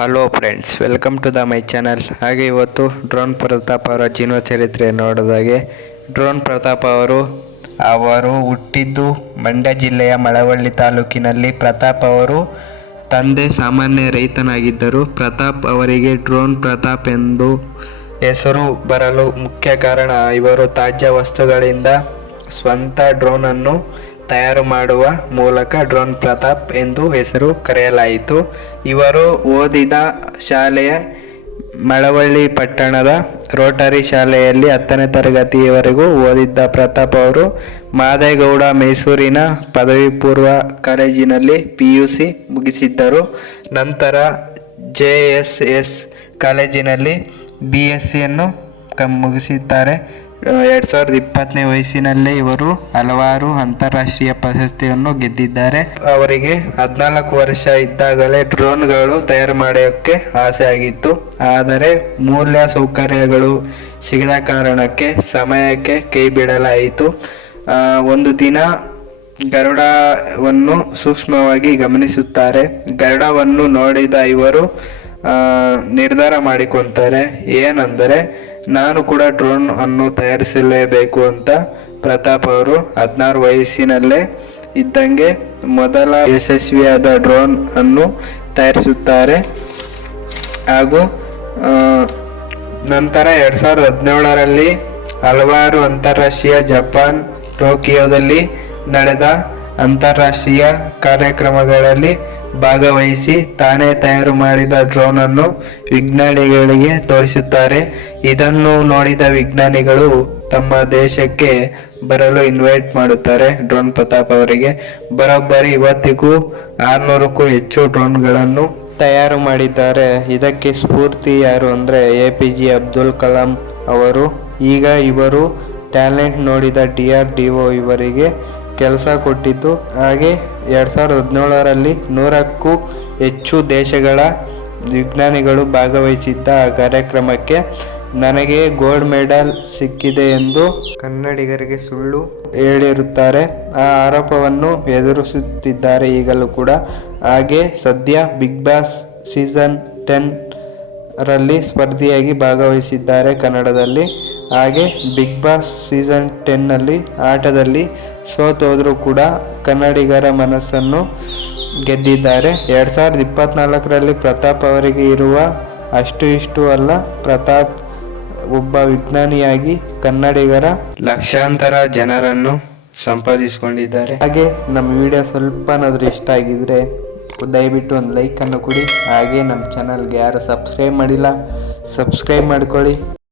Hello friends, welcome to my channel. ಹಾಗೆ ಇವತ್ತು drone Pratap ಅವರ ಜೀವನ ಚರಿತ್ರೆ ನೋಡಿದಾಗೆ ಡ್ರೋನ್ ಪ್ರತಾಪ್ ಅವರು ಹುಟ್ಟಿದ್ದು ಮಂಡ್ಯ ಜಿಲ್ಲೆಯ ಮಳವಳ್ಳಿ ತಾಲೂಕಿನಲ್ಲಿ. ಪ್ರತಾಪ್ ಅವರು ತಂದೆ ಸಾಮಾನ್ಯ ರೈತನಾಗಿದ್ದರು. ಪ್ರತಾಪ್ ಅವರಿಗೆ ಡ್ರೋನ್ ಪ್ರತಾಪ್ ಎಂದು ಹೆಸರು ಬರಲು ಮುಖ್ಯ ಕಾರಣ ಇವರು ತಾಜ್ಯ ವಸ್ತುಗಳಿಂದ ಸ್ವಂತ ಡ್ರೋನನ್ನು ತಯಾರು ಮಾಡುವ ಮೂಲಕ ಡ್ರೋನ್ ಪ್ರತಾಪ್ ಎಂದು ಹೆಸರು ಕರೆಯಲಾಯಿತು. ಇವರು ಓದಿದ ಶಾಲೆಯ ಮಳವಳ್ಳಿ ಪಟ್ಟಣದ ರೋಟರಿ ಶಾಲೆಯಲ್ಲಿ 10ನೇ ತರಗತಿಯವರೆಗೂ ಓದಿದ್ದ ಪ್ರತಾಪ್ ಅವರು ಮಾದೇಗೌಡ ಮೈಸೂರಿನ ಪದವಿ ಪೂರ್ವ ಕಾಲೇಜಿನಲ್ಲಿ PUC ಮುಗಿಸಿದ್ದರು. ನಂತರ JSS ಕಾಲೇಜಿನಲ್ಲಿ BScಯನ್ನು ಮುಗಿಸಿದ್ದಾರೆ. 2020ನೇ ವಯಸ್ಸಿನಲ್ಲೇ ಇವರು ಹಲವಾರು ಅಂತಾರಾಷ್ಟ್ರೀಯ ಪ್ರಶಸ್ತಿಯನ್ನು ಗೆದ್ದಿದ್ದಾರೆ. ಅವರಿಗೆ 14 ವರ್ಷ ಇದ್ದಾಗಲೇ ಡ್ರೋನ್ಗಳು ತಯಾರು ಮಾಡೋಕ್ಕೆ ಆಸೆ ಆಗಿತ್ತು. ಆದರೆ ಮೂಲ ಸೌಕರ್ಯಗಳು ಸಿಗದ ಕಾರಣಕ್ಕೆ ಸಮಯಕ್ಕೆ ಕೈ ಬಿಡಲಾಯಿತು. ಒಂದು ದಿನ ಗರುಡವನ್ನು ಸೂಕ್ಷ್ಮವಾಗಿ ಗಮನಿಸುತ್ತಾರೆ. ಗರುಡವನ್ನು ನೋಡಿದ ಇವರು ನಿರ್ಧಾರ ಮಾಡಿಕೊಂತಾರೆ. ಏನೆಂದರೆ, ನಾನು ಕೂಡ ಡ್ರೋನ್ ಅನ್ನು ತಯಾರಿಸಲೇಬೇಕು ಅಂತ. ಪ್ರತಾಪ್ ಅವರು 16 ವಯಸ್ಸಿನಲ್ಲೇ ಇದ್ದಂಗೆ ಮೊದಲ ಯಶಸ್ವಿಯಾದ ಡ್ರೋನ್ ಅನ್ನು ತಯಾರಿಸುತ್ತಾರೆ. ಹಾಗೂ ನಂತರ 2017ರಲ್ಲಿ ಹಲವಾರು ಅಂತಾರಾಷ್ಟ್ರೀಯ ಜಪಾನ್ ಟೋಕಿಯೋದಲ್ಲಿ ನಡೆದ ಅಂತಾರಾಷ್ಟ್ರೀಯ ಕಾರ್ಯಕ್ರಮಗಳಲ್ಲಿ ಭಾಗವಹಿಸಿ ತಾನೇ ತಯಾರು ಮಾಡಿದ ಡ್ರೋನ್ ಅನ್ನು ವಿಜ್ಞಾನಿಗಳಿಗೆ ತೋರಿಸುತ್ತಾರೆ. ಇದನ್ನು ನೋಡಿದ ವಿಜ್ಞಾನಿಗಳು ತಮ್ಮ ದೇಶಕ್ಕೆ ಬರಲು ಇನ್ವೈಟ್ ಮಾಡುತ್ತಾರೆ ಡ್ರೋನ್ ಪ್ರತಾಪ್ ಅವರಿಗೆ. ಬರೋಬ್ಬರಿ ಇವತ್ತಿಗೂ 600ಕ್ಕೂ ಹೆಚ್ಚು ಡ್ರೋನ್ಗಳನ್ನು ತಯಾರು ಮಾಡಿದ್ದಾರೆ. ಇದಕ್ಕೆ ಸ್ಫೂರ್ತಿ ಯಾರು ಅಂದರೆ APJ ಅಬ್ದುಲ್ ಕಲಾಂ ಅವರು. ಈಗ ಇವರು ಟ್ಯಾಲೆಂಟ್ ನೋಡಿದ DRDO ಇವರಿಗೆ ಕೆಲಸ ಕೊಟ್ಟಿದ್ದು. ಹಾಗೆ 2017ರಲ್ಲಿ 100ಕ್ಕೂ ಹೆಚ್ಚು ದೇಶಗಳ ವಿಜ್ಞಾನಿಗಳು ಭಾಗವಹಿಸಿದ್ದ ಕಾರ್ಯಕ್ರಮಕ್ಕೆ ನನಗೆ ಗೋಲ್ಡ್ ಮೆಡಲ್ ಸಿಕ್ಕಿದೆ ಎಂದು ಕನ್ನಡಿಗರಿಗೆ ಸುಳ್ಳು ಹೇಳಿರುತ್ತಾರೆ. ಆ ಆರೋಪವನ್ನು ಎದುರಿಸುತ್ತಿದ್ದಾರೆ ಈಗಲೂ ಕೂಡ. ಹಾಗೆ ಸದ್ಯ ಬಿಗ್ ಬಾಸ್ ಸೀಸನ್ 10ರಲ್ಲಿ ಸ್ಪರ್ಧಿಯಾಗಿ ಭಾಗವಹಿಸಿದ್ದಾರೆ ಕನ್ನಡದಲ್ಲಿ. ಹಾಗೆ ಬಿಗ್ ಬಾಸ್ ಸೀಸನ್ 10ನಲ್ಲಿ ಆಟದಲ್ಲಿ ಸೋತೋದ್ರೂ ಕೂಡ ಕನ್ನಡಿಗರ ಮನಸ್ಸನ್ನು ಗೆದ್ದಿದ್ದಾರೆ. 2024ರಲ್ಲಿ ಪ್ರತಾಪ್ ಅವರಿಗೆ ಇರುವ ಅಷ್ಟು ಇಷ್ಟು ಅಲ್ಲ. ಪ್ರತಾಪ್ ಒಬ್ಬ ವಿಜ್ಞಾನಿಯಾಗಿ ಕನ್ನಡಿಗರ ಲಕ್ಷಾಂತರ ಜನರನ್ನು ಸಂಪಾದಿಸಿಕೊಂಡಿದ್ದಾರೆ. ಹಾಗೆ ನಮ್ಮ ವಿಡಿಯೋ ಸ್ವಲ್ಪನಾದರೂ ಇಷ್ಟ ಆಗಿದ್ರೆ ದಯವಿಟ್ಟು ಒಂದು ಲೈಕನ್ನು ಕೊಡಿ. ಹಾಗೆ ನಮ್ಮ ಚಾನಲ್ಗೆ ಯಾರು ಸಬ್ಸ್ಕ್ರೈಬ್ ಮಾಡಿಲ್ಲ, ಸಬ್ಸ್ಕ್ರೈಬ್ ಮಾಡ್ಕೊಳ್ಳಿ.